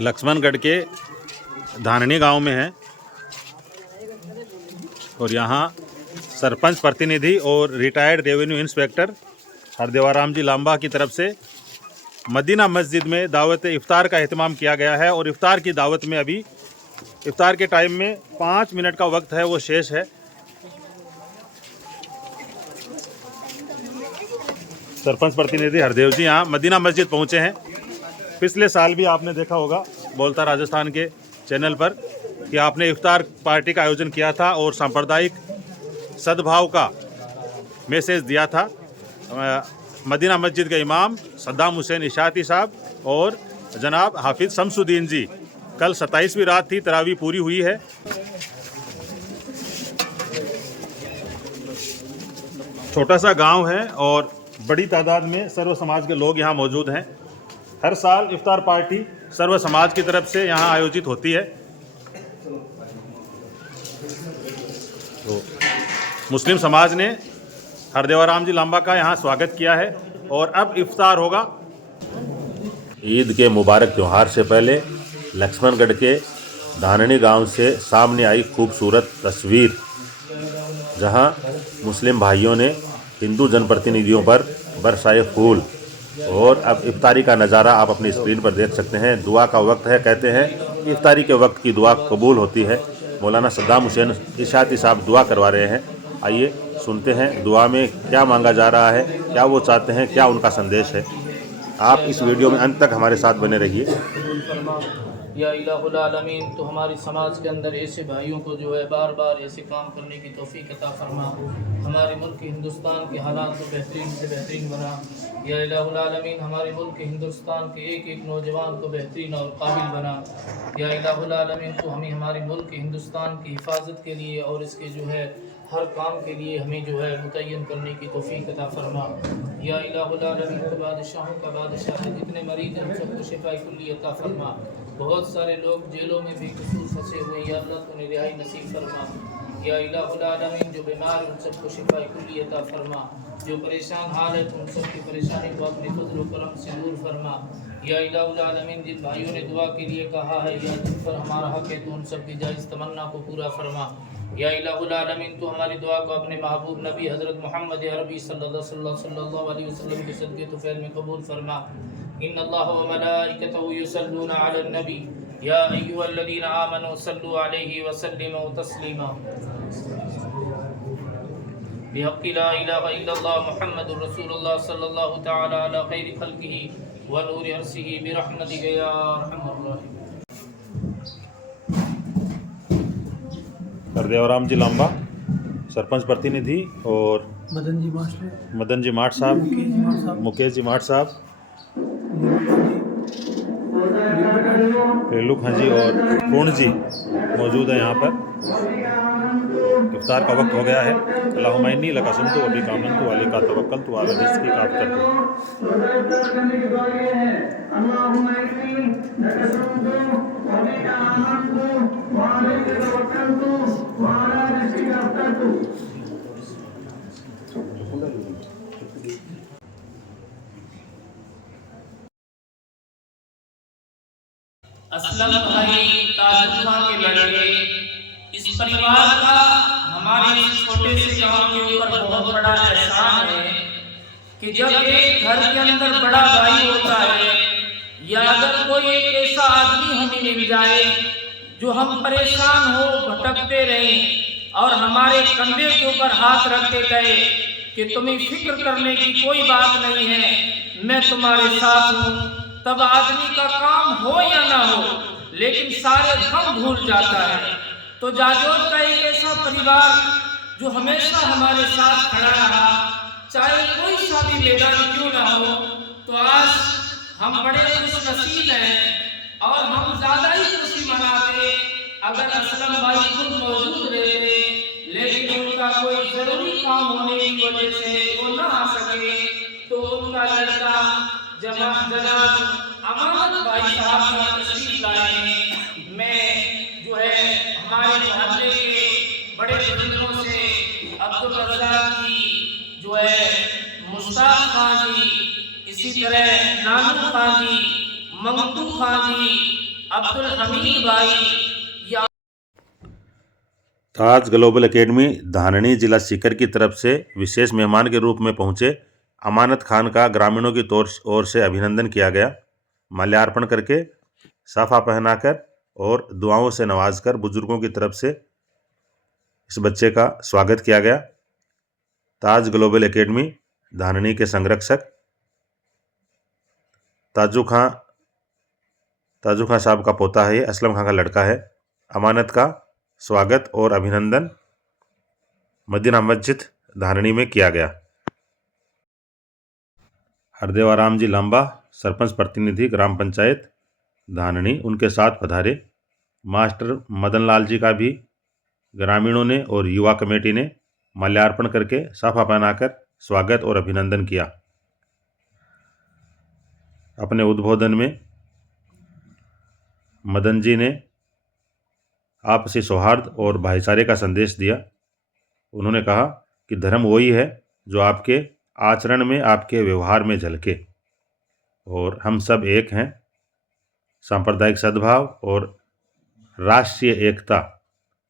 लक्ष्मणगढ़ के धाननी गांव में है और यहाँ सरपंच प्रतिनिधि और रिटायर्ड रेवेन्यू इंस्पेक्टर हरदेवाराम जी लांबा की तरफ से मदीना मस्जिद में दावत इफ्तार का एहतमाम किया गया है। और इफ्तार की दावत में अभी इफ्तार के टाइम में 5 मिनट का वक्त है वो शेष है। सरपंच प्रतिनिधि हरदेव जी यहाँ मदीना मस्जिद पहुँचे हैं। पिछले साल भी आपने देखा होगा बोलता राजस्थान के चैनल पर कि आपने इफ्तार पार्टी का आयोजन किया था और सांप्रदायिक सद्भाव का मैसेज दिया था। मदीना मस्जिद के इमाम सद्दाम हुसैन इशाती साहब और जनाब हाफिज शमसुद्दीन जी, कल 27वीं रात थी, तरावी पूरी हुई है। छोटा सा गांव है और बड़ी तादाद में सर्व समाज के लोग यहां मौजूद हैं। हर साल इफ्तार पार्टी सर्व समाज की तरफ से यहां आयोजित होती है। तो मुस्लिम समाज ने हरदेवाराम जी लांबा का यहाँ स्वागत किया है और अब इफ्तार होगा। ईद के मुबारक त्यौहार से पहले लक्ष्मणगढ़ के धाननी गांव से सामने आई खूबसूरत तस्वीर, जहां मुस्लिम भाइयों ने हिंदू जनप्रतिनिधियों पर बरसाए फूल। और अब इफ्तारी का नज़ारा आप अपनी स्क्रीन पर देख सकते हैं। दुआ का वक्त है, कहते हैं इफ्तारी के वक्त की दुआ कबूल होती है। मौलाना सद्दाम हुसैन इशाती साहब दुआ करवा रहे हैं। आइए सुनते हैं दुआ में क्या मांगा जा रहा है, क्या वो चाहते हैं, क्या उनका संदेश है। आप इस वीडियो में अंत तक हमारे साथ बने रहिए। या इलाहुल आलमीन, तो हमारे समाज के अंदर ऐसे भाइयों को जो है बार बार ऐसे काम करने की तौफीक अता फरमा। हमारे मुल्क हिंदुस्तान के हालात को बेहतरीन से बेहतरीन बना। या इलाहुल आलमीन, हमारे मुल्क हिंदुस्तान के एक एक नौजवान को बेहतरीन और काबिल बना। या इलाहुल आलमीन, तो हमें हमारे मुल्क हिंदुस्तान की हिफाजत के लिए और इसके जो है हर काम के लिए हमें जो है मुतय्यन करने की तौफीक अता फरमा। या इलाहुल आलमीन, तो बादशाहों का बादशाह है, जितने मरीज हैं सबको शिफा कुल्ली अता फरमा। बहुत सारे लोग जेलों में भी बेकसूर फंसे हुए, या अल्लाह तो उन्हें रिहाई नसीब फरमा। या इलाहुल आलमीन, जो बीमार उन सबको शिफा कुल्ली अता फरमा। जो परेशान हाल है तो उन सबकी परेशानी को अपने फजल व करम से दूर फरमा। या इलाहुल आलमीन, जिन भाइयों ने दुआ के लिए कहा है या जिन पर हमारा हक है तो उन सबकी जायज़ तमन्ना को पूरा फरमा। या इलाहुल आलमीन, तो हमारी दुआ को अपने महबूब नबी हज़रत मोहम्मद अरबी सल्लल्लाहु अलैहि वसल्लम के सदक़े तुफ़ैल में कबूल फरमा। इन्नल्लाह व मलाइकतहु युसल्लूना अलन नबी या अय्युहल्लज़ीना आमनू सल्लु अलैहि व सल्लिमू तस्लीमा। बिहक़्क़ि ला इलाहा इल्लल्लाह मुहम्मदुर रसूलुल्लाह सल्लल्लाहु तआला अला खैरि खल्क़िही व नूरि अर्शिही बिरहमतिका या अरहमर राहिमीन। हरदेवाराम जी लांबा सरपंच प्रतिनिधि और मदन जी माठ साहब, मुकेश जी माठ साहब, रेलू खां जी और पूर्ण जी मौजूद है यहाँ पर। इफ्तार का वक्त हो गया है। अल्लाहुम्मा इन्नी लका सुनतु व बिका आमनतु व अलैका तवक्कलतु व अला रिज़्क़िक अफ़तरतु। असलम भाई ताजुल खां के लड़के, इस परिवार का हमारे इस छोटे से गांव के ऊपर बहुत बड़ा एहसान है कि जब एक घर के अंदर बड़ा भाई होता है या अगर कोई एक ऐसा आदमी हमें मिल जाए जो हम परेशान हो भटकते रहें और हमारे कंधे के ऊपर हाथ रखते गए कि तुम्हें फिक्र करने की कोई बात नहीं है, मैं तुम्हारे साथ हूँ, तब आदमी का काम हो या ना हो लेकिन सारे गम भूल जाता है। तो जाजोद का एक ऐसा परिवार जो हमेशा हमारे साथ खड़ा रहा, चाहे कोई सा भी मैदान क्यों ना हो, तो आज हम बड़े खुश नसीब हैं और हम ज्यादा ही खुशी मनाते अगर असलम भाई खुद मौजूद रहते, लेकिन उनका कोई जरूरी काम होने की वजह से वो ना आ सके, तो उनका लड़का जनाब अमानत भाई साहब यहाँ तशरीफ लाए हैं। मैं जो है हमारे मोहल्ले के बड़े बुजुर्गों से अब्दुल रज़ाक जी, जो है मुश्ताक खान जी, इसी तरह नानू खान जी, मंगतू खान जी, अब्दुल हमीद भाई या ताज ग्लोबल एकेडमी धाननी जिला सीकर की तरफ से विशेष मेहमान के रूप में पहुंचे अमानत खान का ग्रामीणों की ओर से अभिनंदन किया गया। माल्यार्पण करके, साफा पहनाकर और दुआओं से नवाजकर बुजुर्गों की तरफ से इस बच्चे का स्वागत किया गया। ताज ग्लोबल एकेडमी धाननी के संरक्षक ताजू खां साहब का पोता है, ये असलम खां का लड़का है। अमानत का स्वागत और अभिनंदन मदीना मस्जिद धाननी में किया गया। हरदेव आराम जी लांबा सरपंच प्रतिनिधि ग्राम पंचायत धाननी उनके साथ पधारे। मास्टर मदन लाल जी का भी ग्रामीणों ने और युवा कमेटी ने माल्यार्पण करके साफा पहनाकर स्वागत और अभिनंदन किया। अपने उद्बोधन में मदन जी ने आपसी सौहार्द और भाईचारे का संदेश दिया। उन्होंने कहा कि धर्म वही है जो आपके आचरण में, आपके व्यवहार में झलके, और हम सब एक हैं। सांप्रदायिक सद्भाव और राष्ट्रीय एकता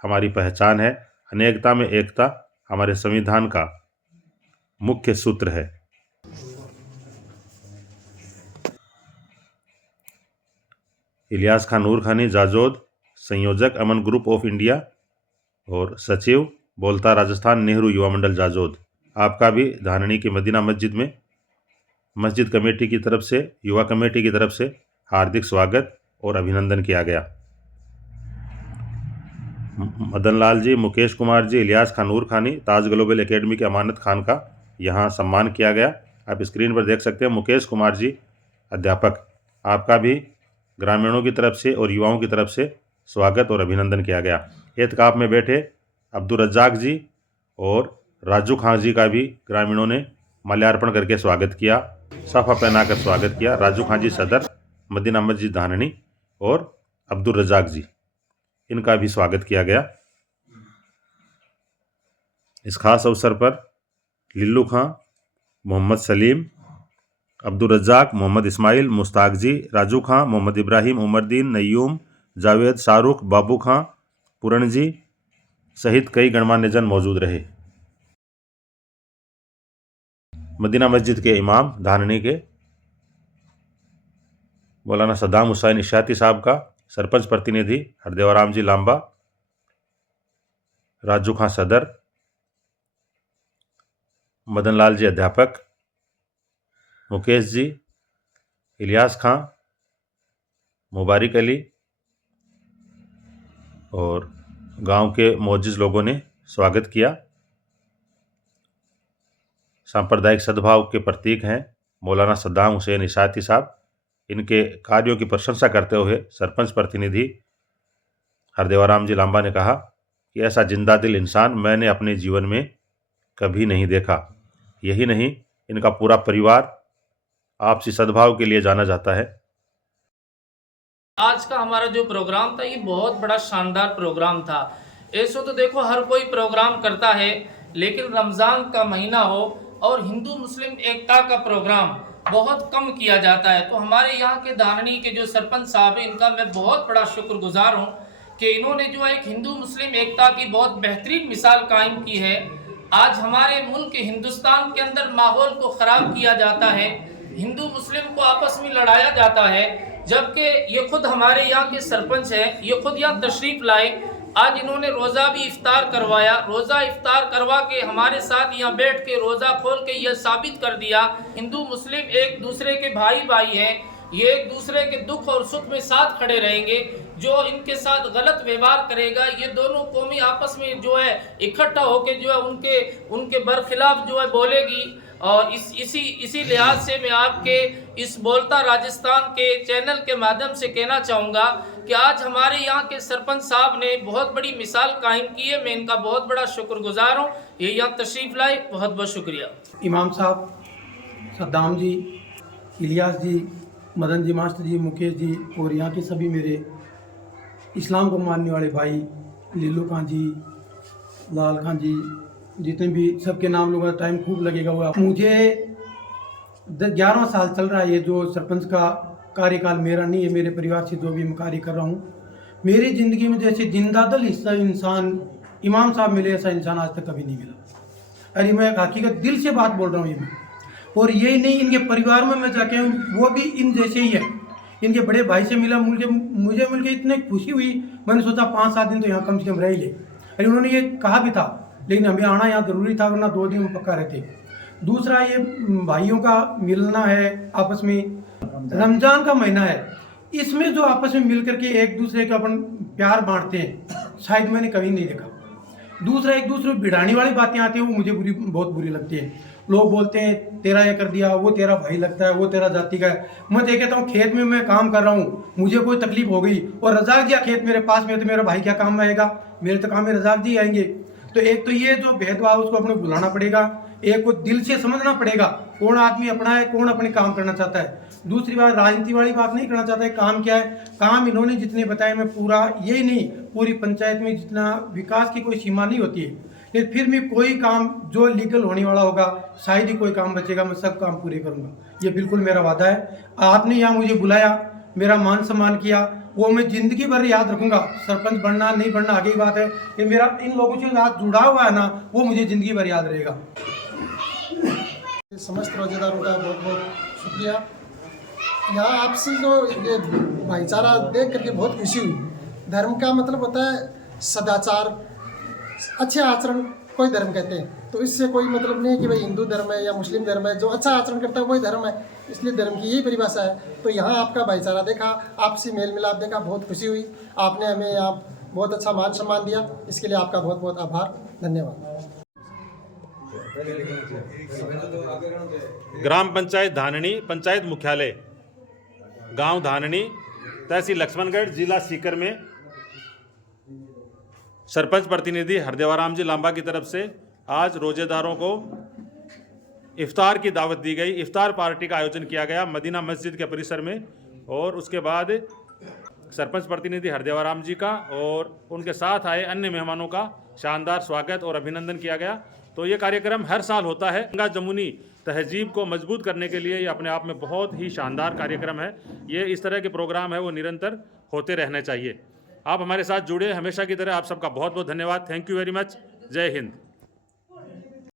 हमारी पहचान है। अनेकता में एकता हमारे संविधान का मुख्य सूत्र है। इलियास खान नूर खानी जाजोद, संयोजक अमन ग्रुप ऑफ इंडिया और सचिव बोलता राजस्थान नेहरू युवा मंडल जाजोद, आपका भी धाननी की मदीना मस्जिद में मस्जिद कमेटी की तरफ से, युवा कमेटी की तरफ से हार्दिक स्वागत और अभिनंदन किया गया। मदन लाल जी, मुकेश कुमार जी, इलियास खान नूर खानी, ताज ग्लोबल एकेडमी के अमानत खान का यहाँ सम्मान किया गया। आप स्क्रीन पर देख सकते हैं मुकेश कुमार जी अध्यापक, आपका भी ग्रामीणों की तरफ से और युवाओं की तरफ से स्वागत और अभिनंदन किया गया। एहतिकाफ में बैठे अब्दुल रज्जाक जी और राजू खां जी का भी ग्रामीणों ने माल्यार्पण करके स्वागत किया, साफा पहनाकर स्वागत किया। राजू खां जी सदर मदीना मस्जिद धाननी और अब्दुल रज्जाक जी, इनका भी स्वागत किया गया। इस खास अवसर पर लिल्लू खां, मोहम्मद सलीम, अब्दुल रज्जाक, मोहम्मद इस्माइल, मुस्ताक जी, राजू खां, मोहम्मद इब्राहिम, उमरदीन, नय्यूम, जावेद, शाहरुख, बाबू खां, पूरण जी सहित कई गणमान्यजन मौजूद रहे। मदीना मस्जिद के इमाम धाननी के मौलाना सद्दाम हुसैन इशाती साहब का सरपंच प्रतिनिधि हरदेव आराम जी लांबा, राजू खां सदर, मदन लाल जी अध्यापक, मुकेश जी, इलियास खां, मुबारिक अली और गांव के मोअज्जिज़ लोगों ने स्वागत किया। सांप्रदायिक सद्भाव के प्रतीक हैं मौलाना सद्दाम हुसैन इशाती साहब। इनके कार्यों की प्रशंसा करते हुए सरपंच प्रतिनिधि हरदेव आराम जी लांबा ने कहा कि ऐसा जिंदा दिल इंसान मैंने अपने जीवन में कभी नहीं देखा। यही नहीं, इनका पूरा परिवार आपसी सद्भाव के लिए जाना जाता है। आज का हमारा जो प्रोग्राम था ये बहुत बड़ा शानदार प्रोग्राम था। ऐसा तो देखो हर कोई प्रोग्राम करता है, लेकिन रमज़ान का महीना हो और हिंदू मुस्लिम एकता का प्रोग्राम बहुत कम किया जाता है। तो हमारे यहाँ के धाननी के जो सरपंच साहब हैं, इनका मैं बहुत बड़ा शुक्रगुजार हूँ कि इन्होंने जो एक हिंदू मुस्लिम एकता की बहुत बेहतरीन मिसाल कायम की है। आज हमारे मुल्क हिंदुस्तान के अंदर माहौल को ख़राब किया जाता है, हिंदू मुस्लिम को आपस में लड़ाया जाता है, जबकि ये खुद हमारे यहाँ के सरपंच हैं, ये खुद यहाँ तशरीफ़ लाए। आज इन्होंने रोज़ा भी इफ्तार करवाया, रोज़ा इफ्तार करवा के हमारे साथ यहाँ बैठ के रोज़ा खोल के ये साबित कर दिया हिंदू मुस्लिम एक दूसरे के भाई भाई हैं, ये एक दूसरे के दुख और सुख में साथ खड़े रहेंगे। जो इनके साथ गलत व्यवहार करेगा, ये दोनों कौमी आपस में जो है इकट्ठा होकर जो है उनके बरखिलाफ जो है बोलेगी। और इसी लिहाज से मैं आपके इस बोलता राजस्थान के चैनल के माध्यम से कहना चाहूँगा कि आज हमारे यहाँ के सरपंच साहब ने बहुत बड़ी मिसाल कायम की है। मैं इनका बहुत बड़ा शुक्रगुजार हूँ, ये यहाँ तशरीफ़ लाए, बहुत बहुत शुक्रिया। इमाम साहब, सद्दाम जी, इलियास जी, मदन जी मास्टर जी, मुकेश जी और यहाँ के सभी मेरे इस्लाम को मानने वाले भाई, लिल्लू खां जी, लाल खां जी, जितने भी सबके नाम लूँगा टाइम खूब लगेगा। हुआ मुझे 11वां साल चल रहा है ये जो सरपंच का कार्यकाल मेरा नहीं है, मेरे परिवार से जो भी मैं कार्य कर रहा हूँ। मेरी ज़िंदगी में जैसे जिंदादिल हिस्सा इंसान इमाम साहब मिले, ऐसा इंसान आज तक कभी नहीं मिला। अरे मैं हकीकत दिल से बात बोल रहा हूँ ये मैं। और यही नहीं, इनके परिवार में मैं जाके वो भी इन जैसे ही है। इनके बड़े भाई से मिला, मुझे मिलकर इतनी खुशी हुई, मैंने सोचा 5-7 दिन तो यहाँ कम से कम रह ही ले। अरे उन्होंने ये कहा भी था, लेकिन हमें आना यहाँ ज़रूरी था, वरना 2 दिन में पक्का रहते। दूसरा, ये भाइयों का मिलना है आपस में, रमज़ान का महीना है, इसमें जो आपस में मिल करके एक दूसरे का अपन प्यार बांटते हैं, शायद मैंने कभी नहीं देखा। दूसरा, एक दूसरे को भिड़ाने वाली बातें आती हैं, वो मुझे बहुत बुरी लगती है। लोग बोलते हैं तेरा ये कर दिया, वो तेरा भाई लगता है, वो तेरा जाति का है। मैं तो कहता हूँ खेत में मैं काम कर रहा हूँ, मुझे कोई तकलीफ हो गई और रजाक जी खेत मेरे पास में, तो मेरा भाई क्या काम में आएगा? मेरे तो काम में रजाक जी आएंगे। तो एक तो ये जो भेदभाव उसको अपने भुलाना पड़ेगा, एक को दिल से समझना पड़ेगा कौन आदमी अपना है, कौन अपने काम करना चाहता है। दूसरी बात, राजनीति वाली बात नहीं करना चाहता है। काम क्या है? काम इन्होंने जितने बताए, मैं पूरा, यही नहीं पूरी पंचायत में जितना विकास की कोई सीमा नहीं होती है, लेकिन फिर भी कोई काम जो लीगल होने वाला होगा, शायद ही कोई काम बचेगा, मैं सब काम पूरे करूँगा। ये बिल्कुल मेरा वादा है। आपने यहाँ मुझे बुलाया, मेरा मान सम्मान किया, वो मैं ज़िंदगी भर याद रखूँगा। सरपंच बनना नहीं बनना आगे की बात है, ये मेरा इन लोगों से साथ जुड़ा हुआ है ना, वो मुझे ज़िंदगी भर याद रहेगा। समस्त रोजेदारों का बहुत बहुत शुक्रिया। यहाँ आपसे जो ये भाईचारा देख करके बहुत खुशी हुई। धर्म का मतलब होता है सदाचार, अच्छे आचरण, कोई धर्म कहते हैं। तो इससे कोई मतलब नहीं है कि भाई हिंदू धर्म है या मुस्लिम धर्म है, जो अच्छा आचरण करता है वही धर्म है, इसलिए धर्म की यही परिभाषा है। तो यहाँ आपका भाईचारा देखा, आपसी मेल मिलाप देखा, बहुत खुशी हुई। आपने हमें यहाँ बहुत अच्छा मान सम्मान दिया, इसके लिए आपका बहुत बहुत आभार, धन्यवाद। ग्राम पंचायत धाननी, पंचायत मुख्यालय गांव धाननी, तहसील लक्ष्मणगढ़, जिला सीकर में सरपंच प्रतिनिधि हरदेवाराम जी लांबा की तरफ से आज रोजेदारों को इफ्तार की दावत दी गई। इफ्तार पार्टी का आयोजन किया गया मदीना मस्जिद के परिसर में, और उसके बाद सरपंच प्रतिनिधि हरदेवाराम जी का और उनके साथ आए अन्य मेहमानों का शानदार स्वागत और अभिनंदन किया गया। तो ये कार्यक्रम हर साल होता है। गंगा जमुनी तहजीब को मजबूत करने के लिए ये अपने आप में बहुत ही शानदार कार्यक्रम है। ये इस तरह के प्रोग्राम है वो निरंतर होते रहने चाहिए। आप हमारे साथ जुड़े हमेशा की तरह, आप सबका बहुत बहुत धन्यवाद। Thank you very much. जय हिंद।